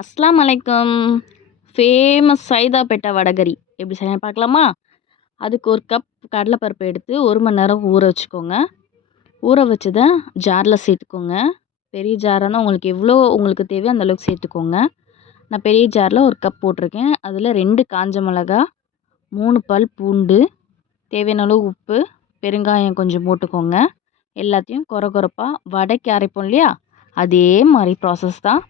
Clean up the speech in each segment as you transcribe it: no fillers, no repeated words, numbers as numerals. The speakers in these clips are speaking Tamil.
அஸ்லாம் அலைக்கும். ஃபேமஸ் சைதாப்பேட்டை வடகரி எப்படி செய்யணும் பார்க்கலாமா? அதுக்கு ஒரு கப் கடலைப்பருப்பு எடுத்து 1 மணி நேரம் ஊற வச்சுக்கோங்க. ஊற வச்சதை ஜாரில் சேர்த்துக்கோங்க. பெரிய ஜாராக இருந்தால் உங்களுக்கு தேவையோ அந்த அளவுக்கு சேர்த்துக்கோங்க. நான் பெரிய ஜாரில் ஒரு கப் போட்டிருக்கேன். அதில் 2 காஞ்ச மிளகா, 3 பல் பூண்டு, தேவையான அளவு உப்பு, பெருங்காயம் கொஞ்சம் போட்டுக்கோங்க. எல்லாத்தையும் கொரகொரப்பாக வடைக்கு அரைப்போம் இல்லையா, அதே மாதிரி ப்ராசஸ் தான்.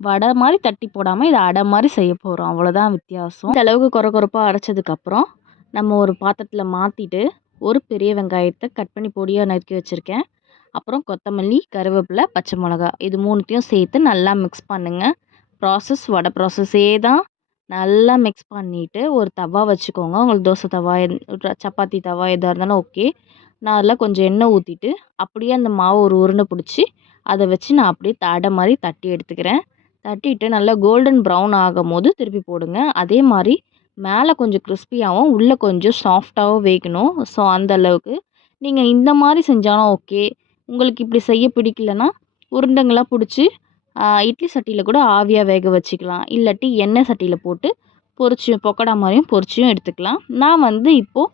வடை மாதிரி தட்டி போடாமல் இதை அடை மாதிரி செய்ய போகிறோம், அவ்வளோதான் வித்தியாசம். இந்த அளவுக்கு கொரகொரப்பாக அரைச்சதுக்கப்புறம் நம்ம ஒரு பாத்திரத்தில் மாற்றிட்டு ஒரு பெரிய வெங்காயத்தை கட் பண்ணி பொடியாக நறுக்கி வச்சுருக்கேன். அப்புறம் கொத்தமல்லி, கருவேப்பிலை, பச்சை மிளகா, இது மூணுத்தையும் சேர்த்து நல்லா மிக்ஸ் பண்ணுங்கள். ப்ராசஸ் வடை ப்ராசஸே தான். நல்லா மிக்ஸ் பண்ணிவிட்டு ஒரு தவா வச்சுக்கோங்க. உங்களுக்கு தோசை தவா, சப்பாத்தி தவா எதாக இருந்தாலும் ஓகே. நான் அதில் கொஞ்சம் எண்ணெய் ஊற்றிட்டு அப்படியே அந்த மாவு ஒரு உருண்டை பிடிச்சி அதை வச்சு நான் அப்படியே அடை மாதிரி தட்டி எடுத்துக்கிறேன். தட்டிட்டு நல்லா கோல்டன் ப்ரௌன் ஆகும் போது திருப்பி போடுங்க. அதே மாதிரி மேலே கொஞ்சம் கிறிஸ்பியாகவும் உள்ளே கொஞ்சம் சாஃப்டாகவும் வேகணும். ஸோ அந்த அளவுக்கு நீங்கள் இந்த மாதிரி செஞ்சாலும் ஓகே. உங்களுக்கு இப்படி செய்ய பிடிக்கலன்னா உருண்டைங்களாக பிடிச்சி இட்லி சட்டியில் கூட ஆவியாக வேக வச்சுக்கலாம். இல்லாட்டி எண்ணெய் சட்டியில் போட்டு பொரிச்சு பொக்கடா மாதிரியும் பொரிச்சியும் எடுத்துக்கலாம். நான் இப்போது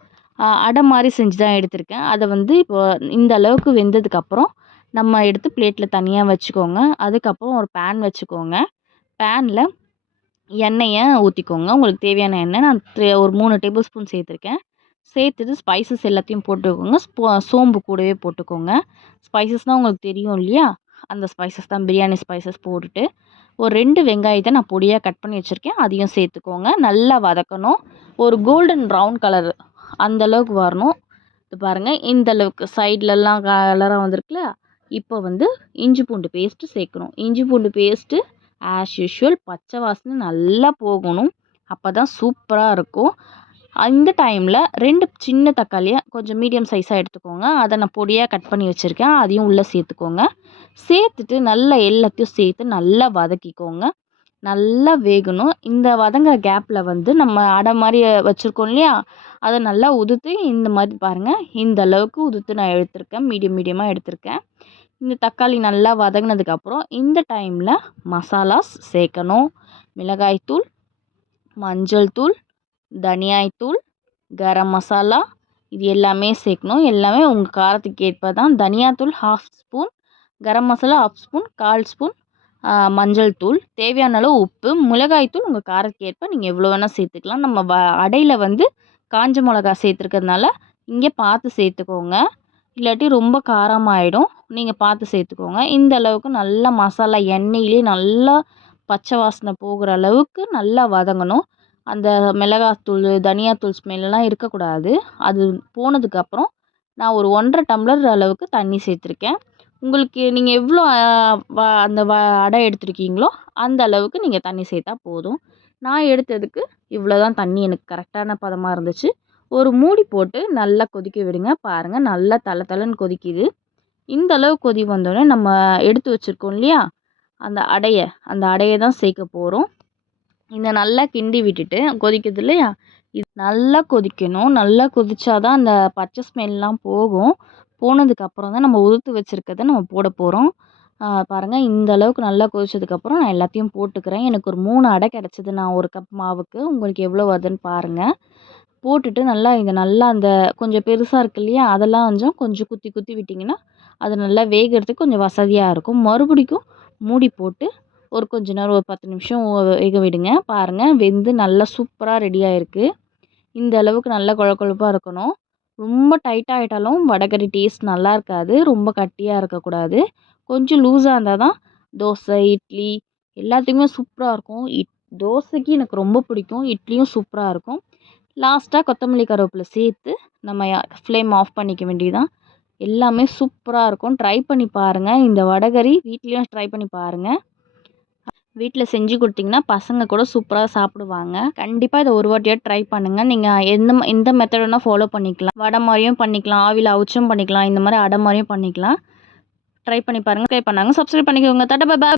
அடை மாதிரி செஞ்சு தான் எடுத்திருக்கேன். அதை இப்போ இந்த அளவுக்கு வெந்ததுக்கப்புறம் நம்ம எடுத்து பிளேட்டில் தனியாக வச்சுக்கோங்க. அதுக்கப்புறம் ஒரு பேன் வச்சுக்கோங்க. பேனில் எண்ணெயை ஊற்றிக்கோங்க. உங்களுக்கு தேவையான எண்ணெய் நான் ஒரு 3 டேபிள் ஸ்பூன் சேர்த்துருக்கேன். சேர்த்துட்டு ஸ்பைசஸ் எல்லாத்தையும் போட்டுக்கோங்க. சோம்பு கூடவே போட்டுக்கோங்க. ஸ்பைசஸ்னால் உங்களுக்கு தெரியும் இல்லையா, அந்த ஸ்பைசஸ் தான், பிரியாணி ஸ்பைசஸ் போட்டுட்டு ஒரு 2 வெங்காயத்தை நான் பொடியாக கட் பண்ணி வச்சுருக்கேன், அதையும் சேர்த்துக்கோங்க. நல்லா வதக்கணும். ஒரு கோல்டன் ப்ரௌன் கலர் அந்தளவுக்கு வரணும். இது பாருங்கள், இந்த அளவுக்கு சைட்லலாம் கலராக வந்திருக்குல்ல. இப்போ இஞ்சி பூண்டு பேஸ்ட்டு சேர்க்கணும். இஞ்சி பூண்டு பேஸ்ட்டு ஆஸ் யூஷுவல் பச்சை வாசனை நல்லா போகணும். அப்போ தான் சூப்பராக இருக்கும். அந்த டைமில் 2 சின்ன தக்காளியை கொஞ்சம் மீடியம் சைஸாக எடுத்துக்கோங்க. அதை நான் பொடியாக கட் பண்ணி வச்சுருக்கேன், அதையும் உள்ளே சேர்த்துக்கோங்க. சேர்த்துட்டு நல்லா எல்லாத்தையும் சேர்த்து நல்லா வதக்கிக்கோங்க. நல்லா வேகணும். இந்த வதங்குற கேப்பில் நம்ம அடை மாதிரி வச்சுருக்கோம் இல்லையா, அதை நல்லா உதுத்து இந்த மாதிரி பாருங்கள், இந்த அளவுக்கு உதுத்து நான் எடுத்திருக்கேன். மீடியமாக எடுத்திருக்கேன். இந்த தக்காளி நல்லா வதங்கினதுக்கப்புறம் இந்த டைமில் மசாலாஸ் சேர்க்கணும். மிளகாய்த்தூள், மஞ்சள் தூள், தனியாய்த்தூள், கரம் மசாலா, இது எல்லாமே சேர்க்கணும். எல்லாமே உங்கள் காரத்துக்கு ஏற்ப தான். தனியாத்தூள் 1/2 spoon, garam masala 1/2 spoon, 1/4 spoon மஞ்சள் தூள், தேவையான அளவு உப்பு, மிளகாய்த்தூள் உங்கள் காரத்துக்கு ஏற்ப நீங்கள் எவ்வளோ வேணால் சேர்த்துக்கலாம். நம்ம அடையில் காஞ்ச மிளகா சேர்த்துருக்கிறதுனால இங்கே பார்த்து சேர்த்துக்கோங்க. இல்லாட்டி ரொம்ப காரமாகிடும், நீங்கள் பார்த்து சேர்த்துக்கோங்க. இந்த அளவுக்கு நல்லா மசாலா எண்ணெயிலே நல்லா பச்சை வாசனை போகிற அளவுக்கு நல்லா வதங்கணும். அந்த மிளகாத்தூள், தனியாத்தூள் ஸ்மெல்லாம் இருக்கக்கூடாது. அது போனதுக்கப்புறம் நான் ஒரு 1.5 டம்ளர் அளவுக்கு தண்ணி சேர்த்துருக்கேன். உங்களுக்கு நீங்கள் எவ்வளோ அந்த அடை எடுத்துருக்கீங்களோ அந்த அளவுக்கு நீங்கள் தண்ணி சேர்த்தா போதும். நான் எடுத்ததுக்கு இவ்வளோ தான் தண்ணி, எனக்கு கரெக்டான பதமாக இருந்துச்சு. ஒரு மூடி போட்டு நல்லா கொதிக்க விடுங்க. பாருங்கள், நல்லா தளன்னு கொதிக்குது. இந்த அளவு கொதி வந்தோடனே நம்ம எடுத்து வச்சுருக்கோம் இல்லையா அந்த அடையை தான் சேர்க்க போகிறோம். இதை நல்லா கிண்டி விட்டுட்டு கொதிக்குது இல்லையா, இது நல்லா கொதிக்கணும். நல்லா கொதிச்சாதான் அந்த பச்சை ஸ்மெல்லாம் போகும். போனதுக்கப்புறம் தான் நம்ம உதுத்து வச்சுருக்கதை நம்ம போட போகிறோம். பாருங்கள், இந்த அளவுக்கு நல்லா கொதிச்சதுக்கப்புறம் நான் எல்லாத்தையும் போட்டுக்கிறேன். எனக்கு ஒரு 3 அடை கிடச்சிது. நான் 1 கப் மாவுக்கு. உங்களுக்கு எவ்வளோ வருதுன்னு பாருங்கள். போட்டுட்டு நல்லா அந்த கொஞ்சம் பெருசாக இருக்கு இல்லையா, அதெல்லாம் கொஞ்சம் குத்தி குத்தி விட்டிங்கன்னா அது நல்லா வேகிறதுக்கு கொஞ்சம் வசதியாக இருக்கும். மறுபடிக்கும் மூடி போட்டு ஒரு கொஞ்ச நேரம், ஒரு 10 நிமிஷம் வேக விடுங்க. பாருங்கள், வெந்து நல்லா சூப்பராக ரெடியாக இருக்குது. இந்த அளவுக்கு நல்லா கொழப்பாக இருக்கணும். ரொம்ப டைட்டாக ஆகிட்டாலும் வடகரி டேஸ்ட் நல்லா இருக்காது. ரொம்ப கட்டியாக இருக்கக்கூடாது. கொஞ்சம் லூஸாக இருந்தால் தான் தோசை, இட்லி எல்லாத்துக்குமே சூப்பராக இருக்கும். தோசைக்கு எனக்கு ரொம்ப பிடிக்கும், இட்லியும் சூப்பராக இருக்கும். லாஸ்ட்டாக கொத்தமல்லி, கருவேப்பிலை சேர்த்து நம்ம ஃப்ளேம் ஆஃப் பண்ணிக்க வேண்டியதுதான். எல்லாமே சூப்பராக இருக்கும். ட்ரை பண்ணி பாருங்கள். இந்த வடகரி வீட்லேயும் ட்ரை பண்ணி பாருங்கள். வீட்டில் செஞ்சு கொடுத்தீங்கன்னா பசங்க கூட சூப்பராக சாப்பிடுவாங்க. கண்டிப்பாக இதை ஒரு வாட்டியாக ட்ரை பண்ணுங்கள். நீங்கள் எந்த மெத்தட் வேணால் ஃபாலோ பண்ணிக்கலாம். வடை மாதிரியும் பண்ணிக்கலாம், ஆவியில் அவிச்சும் பண்ணிக்கலாம், இந்த மாதிரி அடை மாதிரியும் பண்ணிக்கலாம். ட்ரை பண்ணி பாருங்கள். ட்ரை பண்ணாங்க சப்ஸ்கிரைப் பண்ணிக்கோங்க. Tata bye by.